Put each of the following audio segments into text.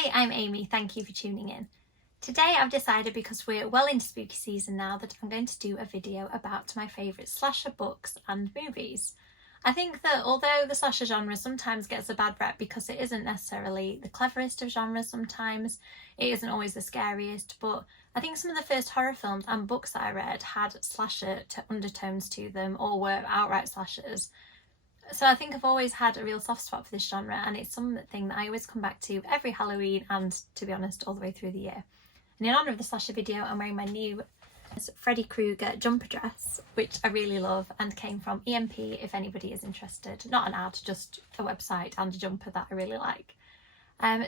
Hi, I'm Amy, thank you for tuning in. Today I've decided, because we're well into spooky season now, that I'm going to do a video about my favourite slasher books and movies. I think that although the slasher genre sometimes gets a bad rep because it isn't necessarily the cleverest of genres sometimes, it isn't always the scariest, but I think some of the first horror films and books that I read had slasher undertones to them or were outright slashers. So I think I've always had a real soft spot for this genre, and it's something that I always come back to every Halloween and, to be honest, all the way through the year. And in honour of the slasher video, I'm wearing my new Freddy Krueger jumper dress, which I really love and came from EMP if anybody is interested. Not an ad, just a website and a jumper that I really like.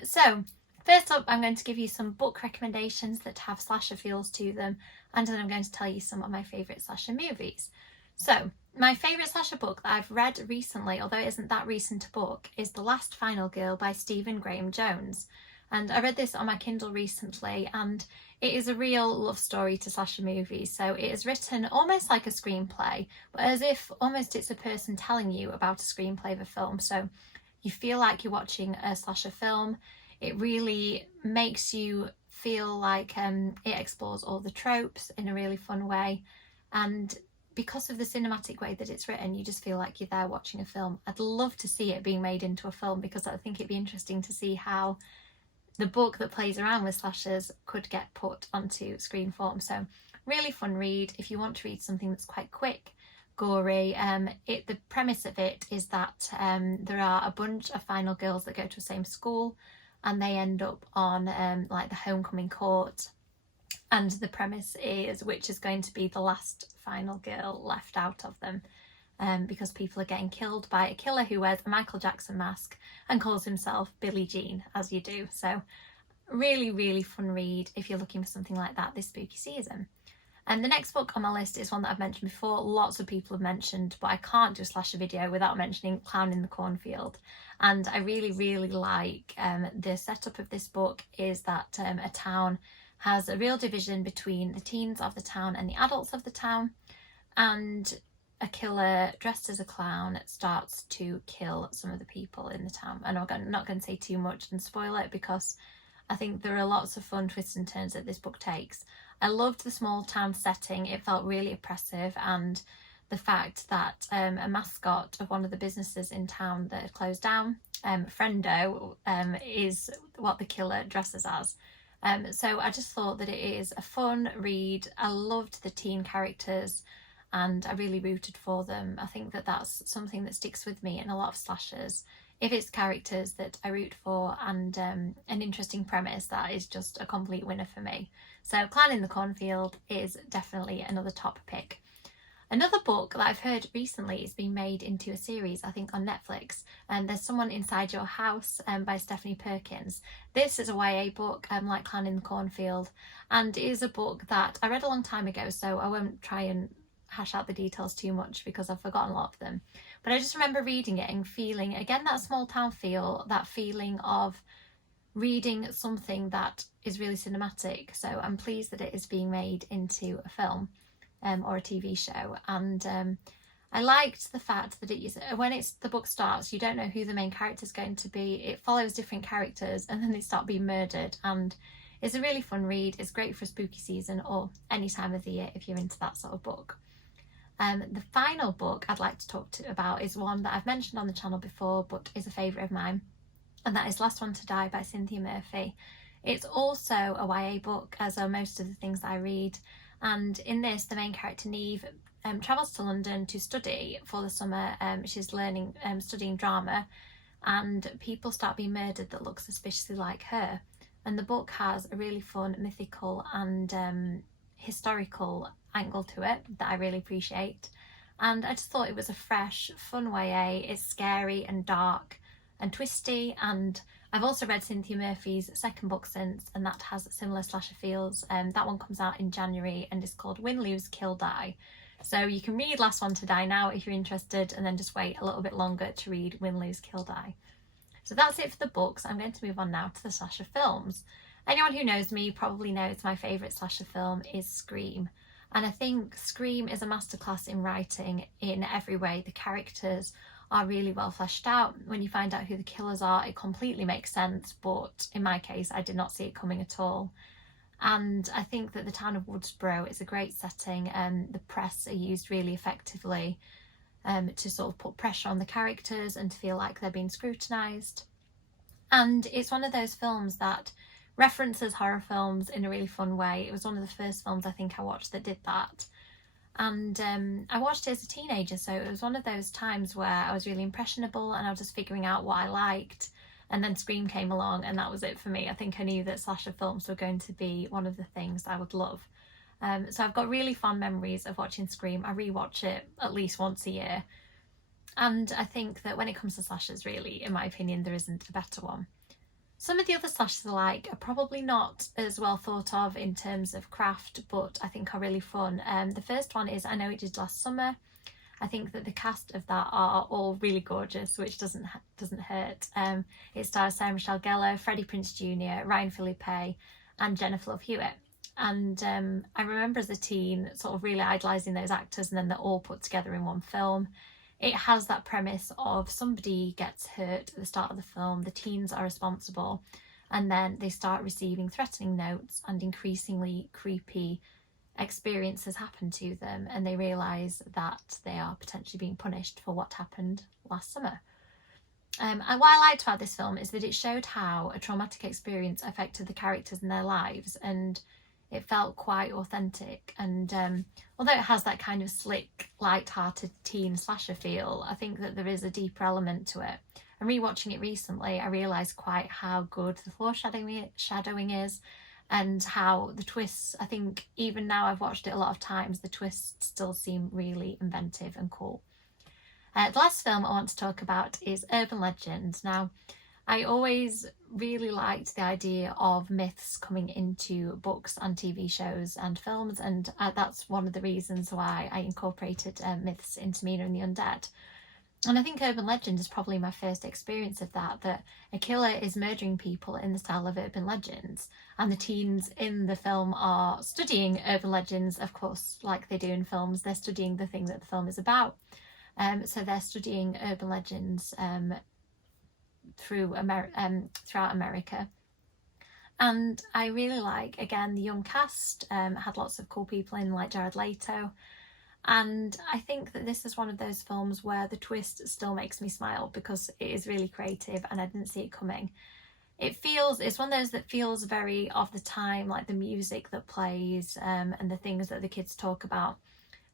So first up, I'm going to give you some book recommendations that have slasher feels to them, and then I'm going to tell you some of my favourite slasher movies. So my favourite slasher book that I've read recently, although it isn't that recent a book, is The Last Final Girl by Stephen Graham Jones. And I read this on my Kindle recently, and it is a real love story to slasher movies. So it is written almost like a screenplay, but as if almost it's a person telling you about a screenplay of a film. So you feel like you're watching a slasher film. It really makes you feel like it explores all the tropes in a really fun way. And because of the cinematic way that it's written, you just feel like you're there watching a film. I'd love to see it being made into a film, because I think it'd be interesting to see how the book that plays around with slashers could get put onto screen form. So really fun read if you want to read something that's quite quick, gory. The premise of it is that there are a bunch of final girls that go to the same school, and they end up on like the homecoming court. And the premise is which is going to be the last final girl left out of them, because people are getting killed by a killer who wears a Michael Jackson mask and calls himself Billie Jean, as you do. So really, really fun read if you're looking for something like that this spooky season. And the next book on my list is one that I've mentioned before. Lots of people have mentioned, but I can't do a slasher video without mentioning Clown in the Cornfield. And I really, really like the setup of this book is that a town has a real division between the teens of the town and the adults of the town, and a killer dressed as a clown starts to kill some of the people in the town. And I'm not going to say too much and spoil it, because I think there are lots of fun twists and turns that this book takes. I loved the small town setting. It felt really oppressive, and the fact that a mascot of one of the businesses in town that had closed down, Friendo, is what the killer dresses as. So I just thought that it is a fun read. I loved the teen characters and I really rooted for them. I think that that's something that sticks with me in a lot of slashers. If it's characters that I root for and an interesting premise, that is just a complete winner for me. So Clown in the Cornfield is definitely another top pick. Another book that I've heard recently is being made into a series, I think on Netflix, and there's Someone Inside Your House by Stephanie Perkins. This is a YA book, like Clown in the Cornfield, and it is a book that I read a long time ago, so I won't try and hash out the details too much because I've forgotten a lot of them. But I just remember reading it and feeling, again, that small town feel, that feeling of reading something that is really cinematic. So I'm pleased that it is being made into a film. Or a TV show, and I liked the fact that when the book starts, you don't know who the main character is going to be. It follows different characters and then they start being murdered, and it's a really fun read. It's great for a spooky season or any time of the year if you're into that sort of book. The final book I'd like to talk about is one that I've mentioned on the channel before but is a favourite of mine, and that is Last One to Die by Cynthia Murphy. It's also a YA book, as are most of the things that I read. And in this, the main character, Neve, travels to London to study for the summer. She's studying drama, and people start being murdered that look suspiciously like her. And the book has a really fun mythical and historical angle to it that I really appreciate. And I just thought it was a fresh, fun YA. It's scary and dark and twisty, and I've also read Cynthia Murphy's second book since, and that has similar slasher feels. That one comes out in January and is called Win, Lose, Kill, Die. So you can read Last One to Die now if you're interested, and then just wait a little bit longer to read Win, Lose, Kill, Die. So that's it for the books. I'm going to move on now to the slasher films. Anyone who knows me probably knows my favourite slasher film is Scream. And I think Scream is a masterclass in writing in every way. The characters are really well fleshed out. When you find out who the killers are, it completely makes sense, but in my case I did not see it coming at all. And I think that the town of Woodsboro is a great setting, and the press are used really effectively to sort of put pressure on the characters and to feel like they're being scrutinised. And it's one of those films that references horror films in a really fun way. It was one of the first films I think I watched that did that. And I watched it as a teenager, so it was one of those times where I was really impressionable and I was just figuring out what I liked. And then Scream came along and that was it for me. I think I knew that slasher films were going to be one of the things I would love. So I've got really fond memories of watching Scream. I rewatch it at least once a year. And I think that when it comes to slashers, really, in my opinion, there isn't a better one. Some of the other slashers I like are probably not as well thought of in terms of craft, but I think are really fun. The first one is I Know It Did Last Summer. I think that the cast of that are all really gorgeous, which doesn't hurt. It stars Sarah Michelle Gellar, Freddie Prinze Jr., Ryan Philippe, and Jennifer Love Hewitt. And I remember as a teen sort of really idolising those actors, and then they're all put together in one film. It has that premise of somebody gets hurt at the start of the film, the teens are responsible, and then they start receiving threatening notes and increasingly creepy experiences happen to them, and they realise that they are potentially being punished for what happened last summer. And what I liked about this film is that it showed how a traumatic experience affected the characters in their lives, and it felt quite authentic. And although it has that kind of slick, light-hearted teen slasher feel, I think that there is a deeper element to it. And rewatching it recently, I realised quite how good the foreshadowing is, and how the twists, I think even now I've watched it a lot of times, the twists still seem really inventive and cool. The last film I want to talk about is Urban Legend. Now, I always really liked the idea of myths coming into books and TV shows and films, and that's one of the reasons why I incorporated myths into Mina and the Undead. And I think Urban Legend is probably my first experience of that a killer is murdering people in the style of urban legends, and the teens in the film are studying urban legends, of course, like they do in films. They're studying the thing that the film is about. So they're studying urban legends throughout America. And I really like, again, the young cast, had lots of cool people in, like Jared Leto. And I think that this is one of those films where the twist still makes me smile because it is really creative and I didn't see it coming. It's one of those that feels very of the time, like the music that plays and the things that the kids talk about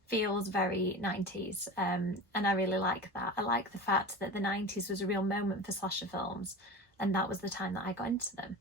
feels very 90s, and I really like that. I like the fact that the 90s was a real moment for slasher films, and that was the time that I got into them.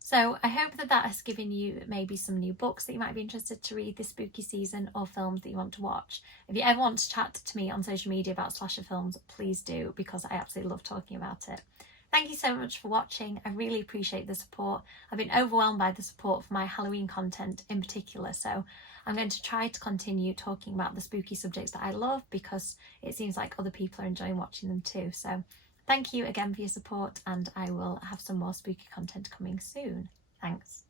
So I hope that that has given you maybe some new books that you might be interested to read this spooky season, or films that you want to watch. If you ever want to chat to me on social media about slasher films, please do, because I absolutely love talking about it. Thank you so much for watching. I really appreciate the support. I've been overwhelmed by the support for my Halloween content in particular, so I'm going to try to continue talking about the spooky subjects that I love, because it seems like other people are enjoying watching them too. So thank you again for your support, and I will have some more spooky content coming soon. Thanks.